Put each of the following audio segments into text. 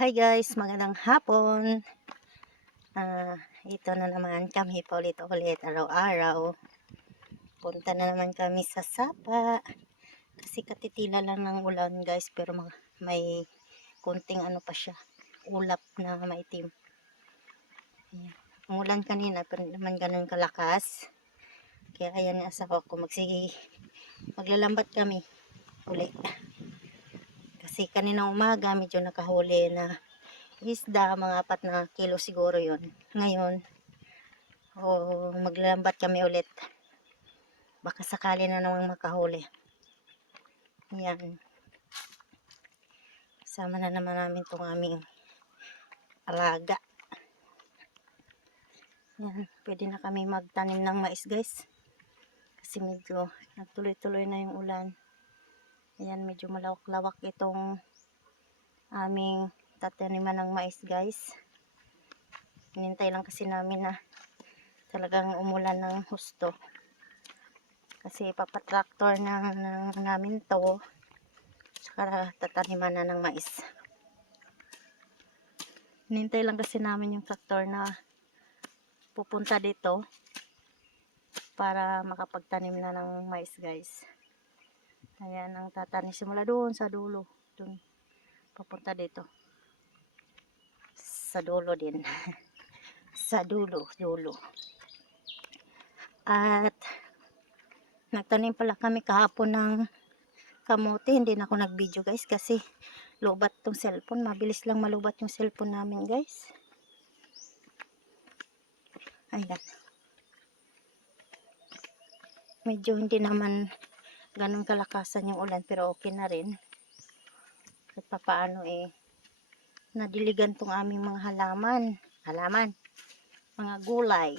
Hi guys, magandang hapon. Ito na naman kami pa ulit araw-araw. Punta na naman kami sa Sapa. Kasi katitila lang ng ulan guys, pero may konting ano pa siya, ulap na maitim. Ayan. Umulan kanina pero hindi naman ganun kalakas. Kaya ayan yung asawa ko, maglalambat kami ulit. Kasi kanina umaga medyo nakahuli na isda, mga 4 na kilo siguro yon. Ngayon, maglalambat kami ulit. Baka sakali na namang makahuli. Yan. Sama na naman namin itong aming alaga. Yan. Pwede na kami magtanim ng mais guys. Kasi medyo nagtuloy-tuloy na yung ulan. Ayan, medyo malawak-lawak itong aming tataniman ng mais guys. Hinintay lang kasi namin na talagang umulan ng husto. Kasi ipapatraktor na namin to. Saka tataniman na ng mais. Hinintay lang kasi namin yung traktor na pupunta dito para makapagtanim na ng mais guys. Ayan ang tatanim simula doon sa dulo. Doon papunta dito. Sa dulo din. Sa dulo. At nagtanim pala kami kahapon ng kamote. Hindi na ako nag-video guys kasi lobat tong cellphone. Mabilis lang malubat yung cellphone namin guys. Ayan. Medyo hindi naman ganun kalakasan yung ulan pero okay na rin. At papaano nadiligan tong aming mga halaman, mga gulay.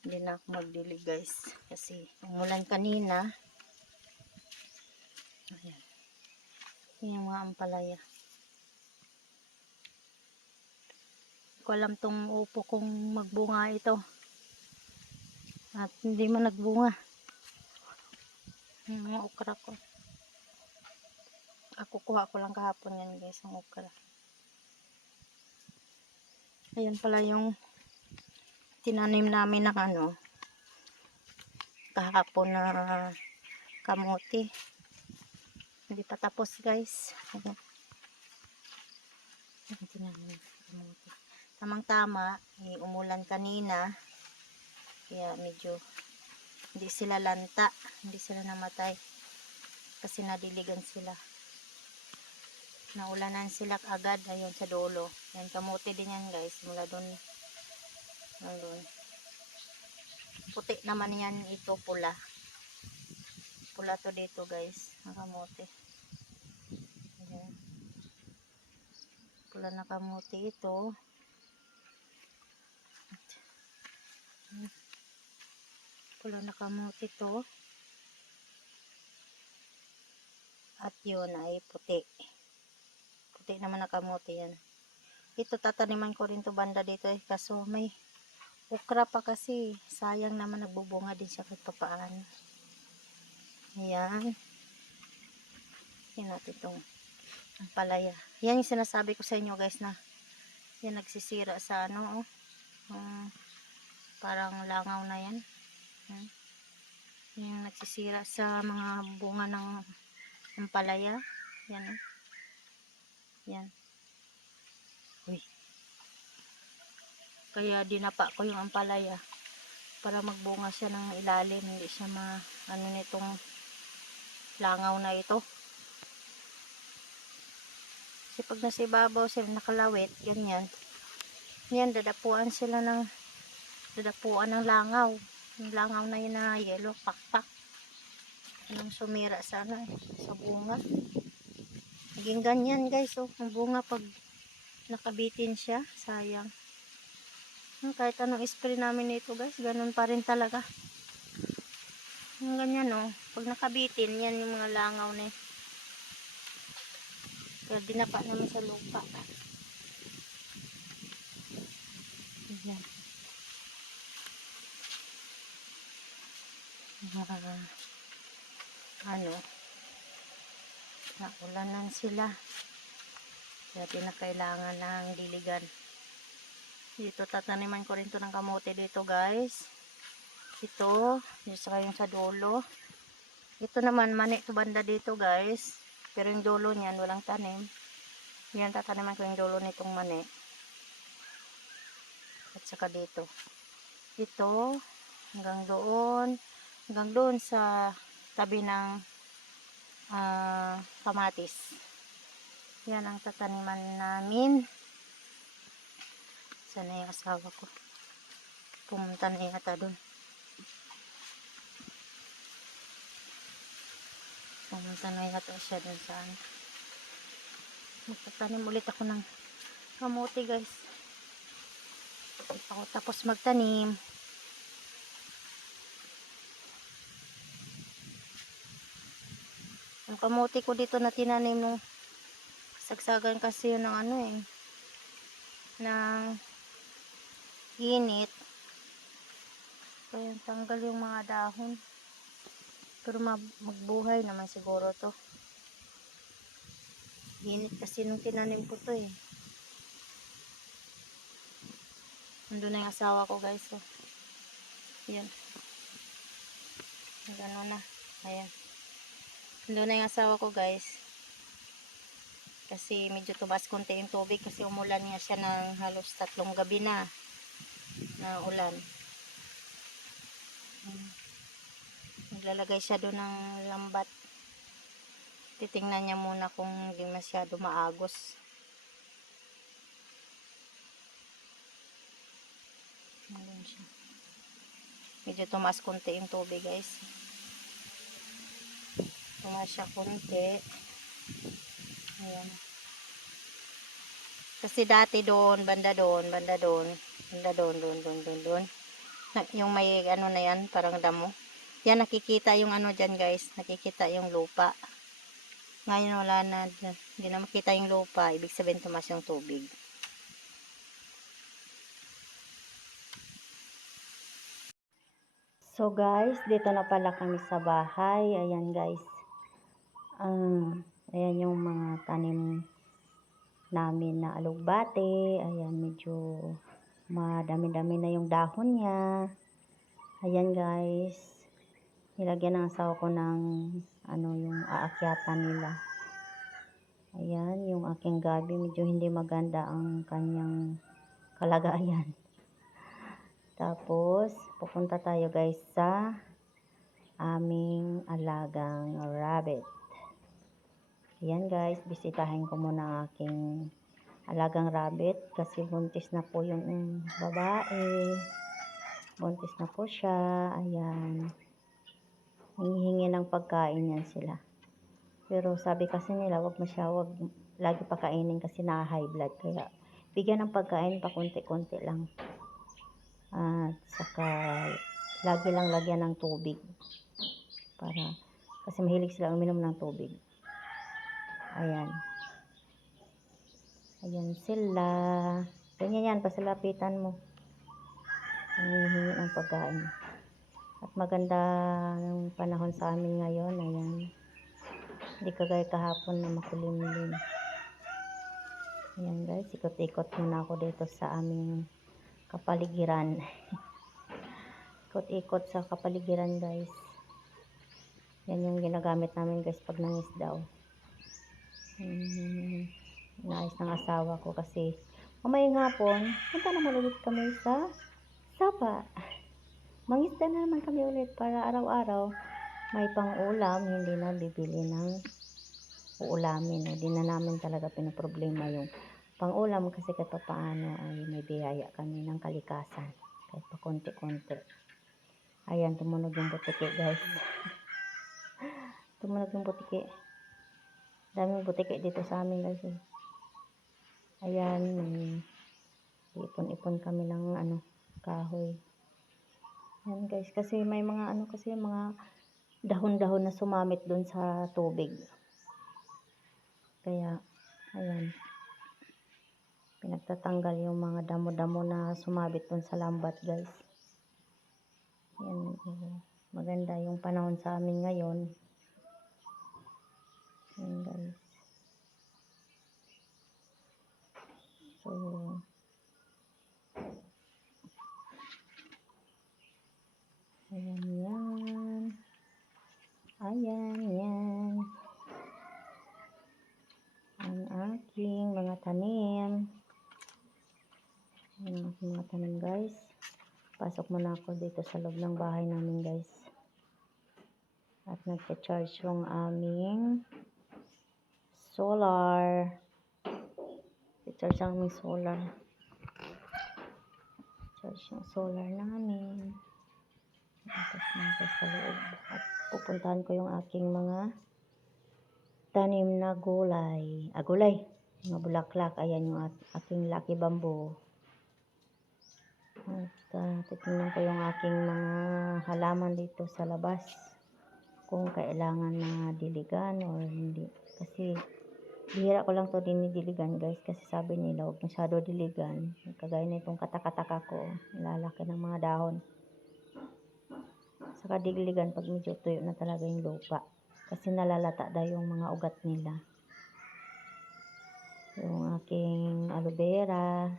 Hindi na ako magdilig guys kasi umulan kanina. Ayan. Yan yung mga ampalaya. Hindi ko alam tong upo kung magbunga ito. At hindi man nagbunga. Yung mga okra ko. Ako kuha ko lang kahapon yan guys, ang okra. Ayan pala yung tinanim namin ng kahapon na kamote. Hindi pa tapos guys. Ayan. Tinanim kamote. Tamang-tama, umulan kanina. Kaya medyo hindi sila lanta, hindi sila namatay. Kasi nadiligan sila. Naulanan sila agad ayun sa dulo. Yan kamote din yan guys, mula doon. Doon. Puti naman yan, ito pula. Pula to dito guys, ang kamote. Ayan. Pula na kamote ito. Pula na kamote ito. At yun ay puti. Puti naman na kamote yan. Ito tataniman ko rin to banda dito kaso may okra pa kasi. Sayang naman nagbubunga din siya kahit papaano. Ayan. Yan natin itong ampalaya. Yan yung sinasabi ko sa inyo guys na yan nagsisira sa parang langaw na yan. Yan nagsisira sa mga bunga ng ampalaya. Yan yan. Uy. Kaya dinapa ko yung ampalaya para magbunga siya ng ilalim, hindi siya nitong langaw na ito. Kasi pag nasa ibabaw sila nakalawit, ganyan. Yan, dadapuan ng langaw. Yung langaw na yun na yellow, pakpak. Anong sumira sa sa bunga. Naging ganyan guys, ang bunga pag nakabitin siya, sayang. Kahit anong spray namin nito guys, ganun pa rin talaga. Yung ganyan pag nakabitin, yan yung mga langaw na kaya dinapa naman sa lupa. Yan. Naulanan sila. Kaya di na kailangan ng diligan. Dito tataniman ko rin to ng kamote dito guys. Ito, yung saka yung sa dulo. Ito naman mani to banda dito guys. Pero yung dulo niyan walang tanim. Yan tataniman ko yung dulo nitong mani. At saka dito. Ito hanggang doon sa tabi ng kamatis. Yan ang tataniman namin. Sana yung asawa ko. Pumunta na yata doon. Pumunta na yata siya doon saan. Magtatanim ulit ako ng kamote guys. Ako tapos magtanim. Ang kamote ko dito na tinanim nung sagsagan kasi yun ng ng init. Kaya tanggal yung mga dahon. Pero magbuhay naman siguro to. Init kasi nung tinanim ko to eh. Nandun na yung asawa ko guys. So, yan. Gano'n na. Ayan. Nandun na yung asawa ko guys. Kasi medyo tumaas konti yung tubig. Kasi umulan niya siya ng halos 3 gabi na ulan. Naglalagay siya doon ng lambat. Titingnan niya muna kung hindi masyado maagos. Ayan siya. Medyo tumaas konti yung tubig guys. Tumaas siya konti. Ayan. Kasi dati doon, banda doon. Yung may na yan, parang damo. Yan nakikita yung dyan guys. Nakikita yung lupa. Ngayon wala na. Hindi na makita yung lupa. Ibig sabihin tumaas yung tubig. So guys, dito na pala kami sa bahay. Ayan guys. Ayan yung mga tanim namin na alugbate. Ayan, medyo madami-dami na yung dahon niya. Ayan guys. Nilagyan ng asawa ko ng yung aakyatan nila. Ayan, yung aking gabi. Medyo hindi maganda ang kanyang kalagayan. Tapos, pupunta tayo guys sa aming alagang rabbit. Ayan guys, bisitahin ko muna ang aking alagang rabbit kasi buntis na po yung babae. Buntis na po siya. Ayan. Hinihingi ng pagkain yan sila. Pero sabi kasi nila, wag lagi pakainin kasi na high blood. Kaya bigyan ng pagkain pa konti-konti lang. At saka lagi lang lagyan ng tubig. Kasi mahilig sila uminom ng tubig. Ayan. Ayan sila. Ganyan yan, pasalapitan mo. Hinihingi ng pagkain. At maganda ng panahon sa amin ngayon. Ayan. Hindi kagaya kahapon na makulimlim. Ayan guys, ikot-ikot muna ako dito sa aming kapaligiran. Ikot-ikot sa kapaligiran guys. Yan yung ginagamit namin guys pag nangis daw. Naayos ng asawa ko kasi mamayang hapon, punta naman ulit kami sa sapa. Mangisda na naman kami ulit para araw-araw may pang-ulam, hindi na bibili ng uulamin. Hindi na namin talaga pinoproblema yung pang-ulam kasi kahit paano ay may biyaya kami ng kalikasan. Kahit pa konti-konti. Ayan, tumunog yung butiki guys. Tumunog yung butiki. Daming butiki dito sa amin guys. Ayan, ipon-ipon kami ng kahoy. Ayan guys, kasi may mga mga dahon-dahon na sumamit doon sa tubig. Kaya, ayan. Pinagtatanggal yung mga damo-damo na sumabit doon sa lambat guys. Ayan, maganda yung panahon sa amin ngayon. Ayan guys. So, ayan yan. Ayan yan. Ang aking mga tanim. Ang aking mga tanim guys. Pasok muna ako dito sa loob ng bahay namin guys. At nagka-charge yung aming solar. I-charge ang aming solar. Charge yung solar namin. Tapos natin sa loob. At pupuntahan ko yung aking mga tanim na gulay. Gulay. Mga bulaklak. Ayan yung aking lucky bamboo. At titingnan ko yung aking mga halaman dito sa labas. Kung kailangan na diligan or hindi. Kasi bihira ko lang to dinidiligan guys. Kasi sabi nila huwag masyado diligan. Kagaya na itong katakataka ko. Lalaki ng mga dahon. Saka diligan pag medyo tuyo na talaga yung lupa. Kasi nalalata daw yung mga ugat nila. Yung aking aloe vera.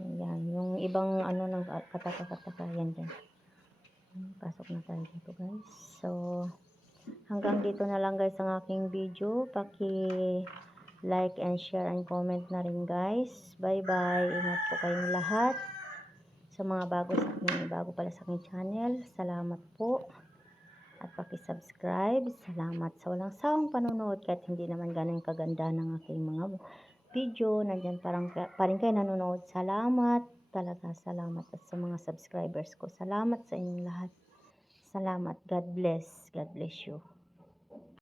Yan. Yung ibang ano ng kataka-kataka. Yan dyan. Pasok na tayo dito guys. So, hanggang dito na lang guys ang aking video. Like and share and comment na rin guys. Bye bye. Ingat po kayong lahat. Sa mga bago pala sa aking channel. Salamat po. At paki-subscribe. Salamat sa walang sawang panonood. Kahit hindi naman ganun kaganda ng aking mga video. Nandyan pa rin kayo nanonood. Salamat. Talaga salamat. At sa mga subscribers ko. Salamat sa inyong lahat. Salamat. God bless. God bless you.